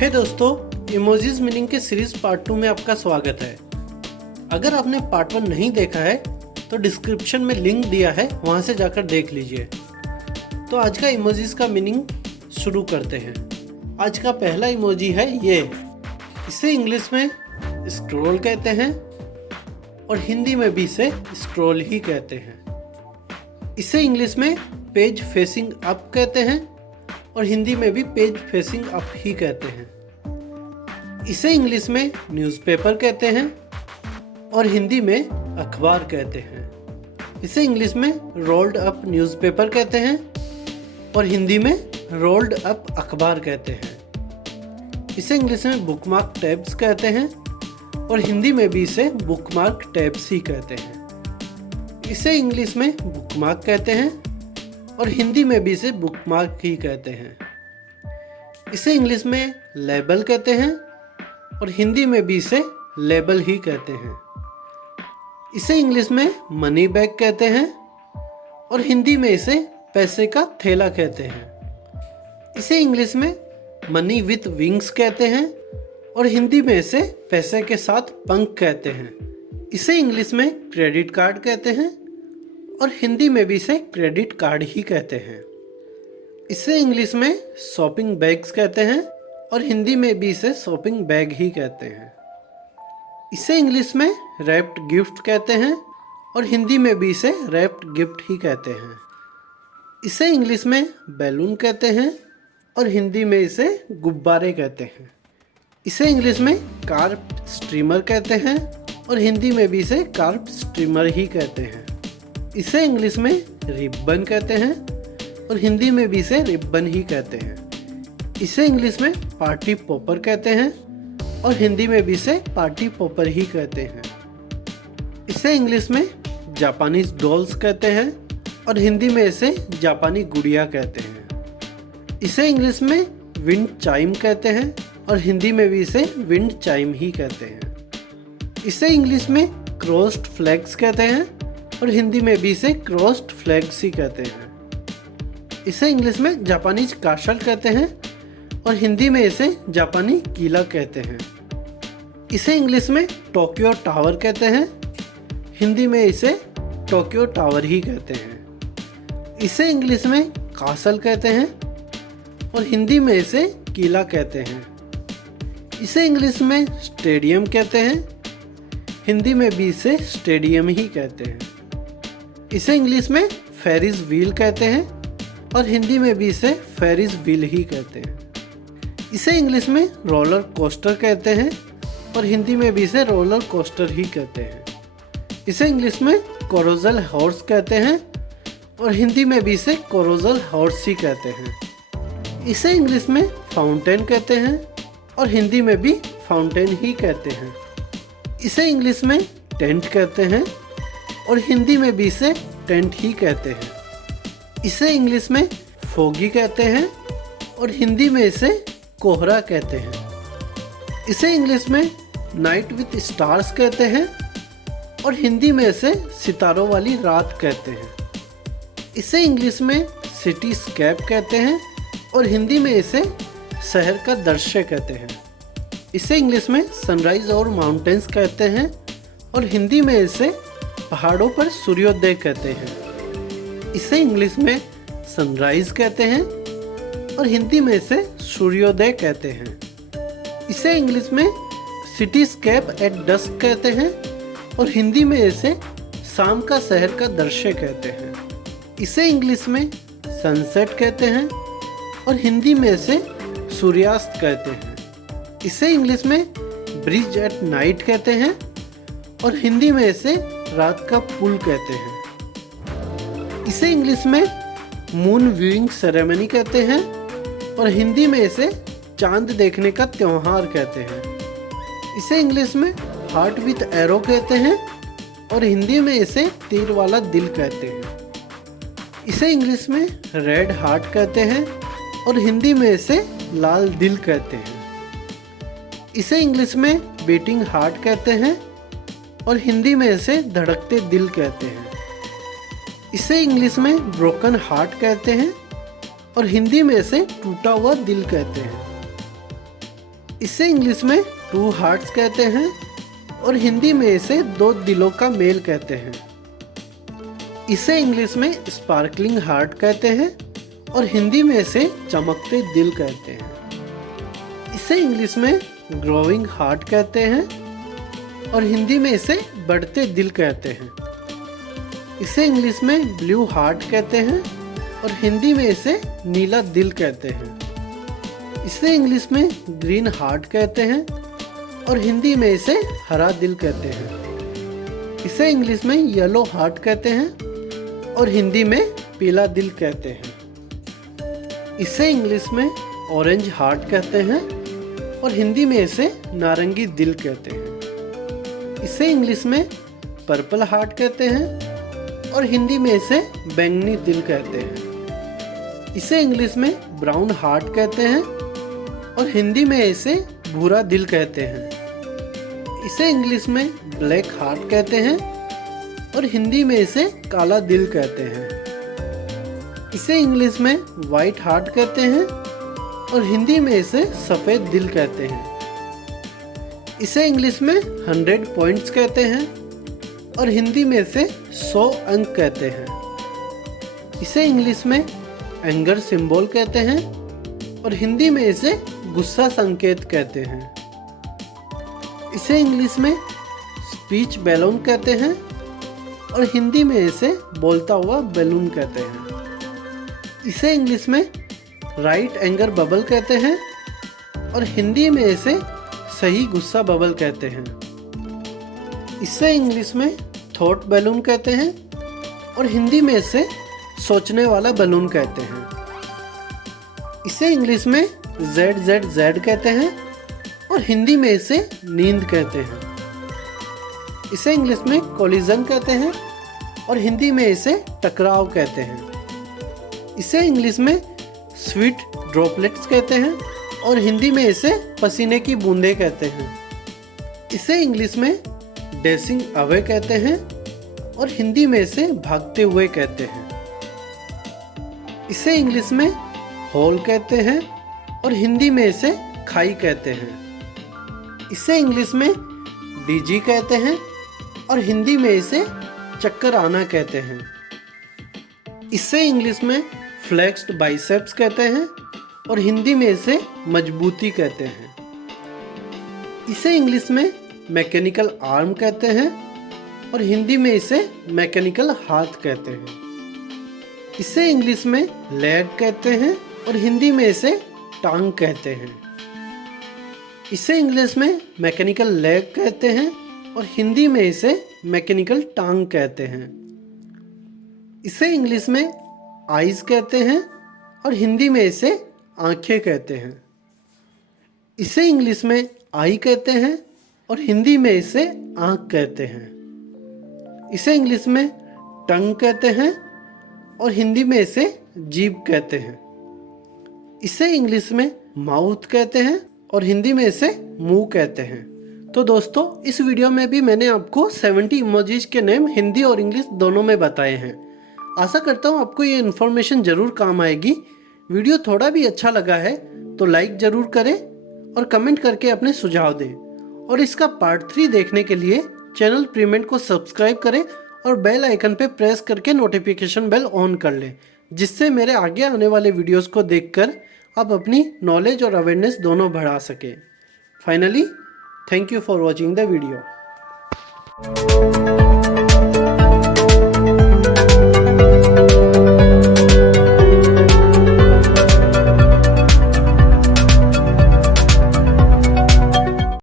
हे दोस्तों, emojis meaning के series part 2 में आपका स्वागत है। अगर आपने पार्ट 1 नहीं देखा है तो डिस्क्रिप्शन में लिंक दिया है, वहां से जाकर देख लीजिए। तो आज का इमोजीज का मीनिंग शुरू करते हैं। आज का पहला इमोजी है ये। इसे इंग्लिश में स्क्रॉल कहते हैं और हिंदी में भी इसे स्क्रॉल ही कहते हैं। इसे इंग्लिश में पेज फेसिंग अप कहते हैं और हिंदी में भी पेज फेसिंग अप ही कहते हैं। इसे इंग्लिश में न्यूज़पेपर कहते हैं और हिंदी में अखबार कहते हैं। इसे इंग्लिश में रोल्ड अप न्यूज़पेपर कहते हैं और हिंदी में रोल्ड अप अखबार कहते हैं। इसे इंग्लिश में बुकमार्क टैब्स कहते हैं और हिंदी में भी इसे बुकमार्क टैब्स ही कहते हैं। इसे इंग्लिश में बुकमार्क कहते हैं और हिंदी में भी इसे बुकमार्क ही कहते हैं। इसे इंग्लिश में लेबल कहते हैं और हिंदी में भी इसे लेबल ही कहते हैं। इसे इंग्लिश में मनी बैग कहते हैं और हिंदी में इसे पैसे का थैला कहते हैं। इसे इंग्लिश में मनी विथ विंग्स कहते हैं और हिंदी में इसे पैसे के साथ पंख कहते हैं। इसे इंग्लिश में क्रेडिट कार्ड कहते हैं और हिंदी में भी इसे क्रेडिट कार्ड ही कहते हैं। इसे इंग्लिश में शॉपिंग बैग्स कहते हैं और हिंदी में भी इसे शॉपिंग बैग ही कहते हैं। इसे इंग्लिश में रैप्ड गिफ्ट कहते हैं और हिंदी में भी इसे रैप्ड गिफ्ट ही कहते हैं। इसे इंग्लिश में बैलून कहते हैं और हिंदी में इसे गुब्बारे कहते हैं। इसे इंग्लिश में कार्प स्ट्रीमर कहते हैं और हिंदी में भी इसे कार्प स्ट्रीमर ही कहते हैं। इसे इंग्लिश में रिबन कहते हैं और हिंदी में भी इसे रिबन ही कहते हैं। इसे इंग्लिश में पार्टी पॉपर कहते हैं और हिंदी में भी इसे पार्टी पॉपर ही कहते हैं। इसे इंग्लिश में जापानीज डॉल्स कहते हैं और हिंदी में इसे जापानी गुड़िया कहते हैं। इसे इंग्लिश में विंड चाइम कहते हैं और हिंदी में भी इसे विंड चाइम ही कहते हैं। इसे इंग्लिश में क्रॉस्ड फ्लैग्स कहते हैं और हिंदी में भी इसे क्रॉस्ड फ्लैग्स ही कहते हैं। इसे इंग्लिश में जापानीज काशल कहते हैं और हिंदी में इसे जापानी किला कहते हैं। इसे इंग्लिश में टोक्यो टावर कहते हैं, हिंदी में इसे टोक्यो टावर ही कहते हैं। इसे इंग्लिश में कासल कहते हैं और हिंदी में इसे किला कहते हैं। इसे इंग्लिश में स्टेडियम कहते हैं, हिंदी में भी इसे स्टेडियम ही कहते हैं। इसे इंग्लिश में फेरिस व्हील कहते हैं और हिंदी में भी इसे फेरिस व्हील ही कहते हैं। इसे इंग्लिश में रोलर कोस्टर कहते हैं और हिंदी में भी इसे रोलर कोस्टर ही कहते हैं। इसे इंग्लिश में कोरोजल हॉर्स कहते हैं और हिंदी में भी इसे कोरोजल हॉर्स ही कहते हैं। इसे इंग्लिश में फाउंटेन कहते हैं और हिंदी में भी फाउंटेन ही कहते हैं। इसे इंग्लिश में टेंट कहते हैं और हिंदी में भी इसे टेंट ही कहते हैं। इसे इंग्लिश में फोगी कहते हैं और हिंदी में इसे कोहरा कहते हैं। इसे इंग्लिश में नाइट विथ स्टार्स कहते हैं और हिंदी में इसे सितारों वाली रात कहते हैं। इसे इंग्लिश में सिटी स्केप कहते हैं और हिंदी में इसे शहर का दृश्य कहते हैं। इसे इंग्लिश में सनराइज और माउंटेन्स कहते हैं और हिंदी में इसे पहाड़ों पर सूर्योदय कहते हैं। इसे इंग्लिश में सनराइज कहते हैं और हिंदी में इसे सूर्योदय कहते हैं। इसे इंग्लिश में सिटीस्केप एट डस्क कहते हैं और हिंदी में इसे शाम का शहर का दृश्य कहते हैं। इसे इंग्लिश में सनसेट कहते हैं और हिंदी में इसे सूर्यास्त कहते हैं। इसे इंग्लिश में ब्रिज एट नाइट कहते हैं और हिंदी में इसे रात का पुल कहते हैं। इसे इंग्लिश में मून व्यूइंग सेरेमनी कहते हैं और हिंदी में इसे चांद देखने का त्योहार कहते हैं। इसे इंग्लिश में हार्ट विथ एरो कहते हैं और हिंदी में इसे तीर वाला दिल कहते हैं। इसे इंग्लिश में रेड हार्ट कहते हैं और हिंदी में इसे लाल दिल कहते हैं। इसे इंग्लिश में बीटिंग हार्ट कहते हैं और हिंदी में इसे धड़कते दिल कहते हैं। इसे इंग्लिश में ब्रोकन हार्ट कहते हैं और हिंदी में इसे टूटा हुआ दिल कहते हैं। इसे इंग्लिश में 2 हार्ट्स कहते हैं और हिंदी में इसे 2 दिलों का मेल कहते हैं। इसे इंग्लिश में स्पार्कलिंग हार्ट कहते हैं और हिंदी में इसे चमकते दिल कहते हैं। इसे इंग्लिश में ग्रोइंग हार्ट कहते हैं और हिंदी में इसे बढ़ते दिल कहते हैं। इसे इंग्लिश में ब्लू हार्ट कहते हैं और हिंदी में इसे नीला दिल कहते हैं। इसे इंग्लिश में ग्रीन हार्ट कहते हैं और हिंदी में इसे हरा दिल कहते हैं। इसे इंग्लिश में येलो हार्ट कहते हैं और हिंदी में पीला दिल कहते हैं। इसे इंग्लिश में ऑरेंज हार्ट कहते हैं और हिंदी में इसे नारंगी दिल कहते हैं। इसे इंग्लिश में पर्पल हार्ट कहते हैं और हिंदी में इसे बैंगनी दिल कहते हैं। इसे इंग्लिश में ब्राउन हार्ट कहते हैं और हिंदी में इसे भूरा दिल कहते हैं। इसे इंग्लिश में ब्लैक हार्ट कहते हैं और हिंदी में इसे काला दिल कहते हैं। इसे इंग्लिश में वाइट हार्ट कहते हैं और हिंदी में इसे सफ़ेद दिल कहते हैं। इसे इंग्लिश में 100 पॉइंट्स कहते हैं और हिंदी में इसे 100 अंक कहते हैं। इसे इंग्लिश में एंगर सिंबल कहते हैं और हिंदी में इसे गुस्सा संकेत कहते हैं। इसे इंग्लिश में स्पीच बैलून कहते हैं और हिंदी में इसे बोलता हुआ बैलून कहते हैं। इसे इंग्लिश में राइट एंगर बबल कहते हैं और हिंदी में इसे सही गुस्सा बबल कहते हैं। इसे इंग्लिश में थॉट बैलून कहते हैं और हिंदी में इसे सोचने वाला बैलून कहते हैं। इसे इंग्लिश में ZZZ कहते हैं और हिंदी में इसे नींद कहते हैं। इसे इंग्लिश में कोलिजन कहते हैं और हिंदी में इसे टकराव कहते हैं। इसे इंग्लिश में स्वीट ड्रॉपलेट्स कहते हैं और हिंदी में इसे पसीने की बूंदें कहते हैं। इसे इंग्लिश में डैशिंग अवे कहते हैं और हिंदी में इसे भागते हुए कहते हैं। इसे इंग्लिश में होल कहते हैं और हिंदी में इसे खाई कहते हैं। इसे इंग्लिश में डीजी कहते हैं और हिंदी में इसे चक्कर आना कहते हैं। इसे इंग्लिश में फ्लेक्स्ड बाइसेप्स कहते हैं और हिंदी में इसे मजबूती कहते हैं। इसे इंग्लिश में मैकेनिकल आर्म कहते हैं और हिंदी में इसे मैकेनिकल हाथ कहते हैं। इसे इंग्लिश में लेग कहते हैं और हिंदी में इसे टांग कहते हैं। इसे इंग्लिश में मैकेनिकल लेग कहते हैं और हिंदी में इसे मैकेनिकल टांग कहते हैं। इसे इंग्लिश में आइज़ कहते हैं और हिंदी में इसे आंखें कहते हैं। इसे इंग्लिश में आई कहते हैं और हिंदी में इसे आँख कहते हैं। इसे इंग्लिश में टंग कहते हैं और हिंदी में इसे जीभ कहते हैं। इसे इंग्लिश में माउथ कहते हैं और हिंदी में इसे मुंह कहते हैं। तो दोस्तों, इस वीडियो में भी मैंने आपको 70 इमोजीज के नेम हिंदी और इंग्लिश दोनों में बताए हैं। आशा करता हूँ आपको ये इन्फॉर्मेशन ज़रूर काम आएगी। वीडियो थोड़ा भी अच्छा लगा है तो लाइक ज़रूर करें और कमेंट करके अपने सुझाव दें। और इसका पार्ट 3 देखने के लिए चैनल प्रीमेंट को सब्सक्राइब करें और बेल आइकन पे प्रेस करके नोटिफिकेशन बेल ऑन कर लें, जिससे मेरे आगे आने वाले वीडियोस को देखकर आप अपनी नॉलेज और अवेयरनेस दोनों बढ़ा सकें। Finally, thank you for watching the video.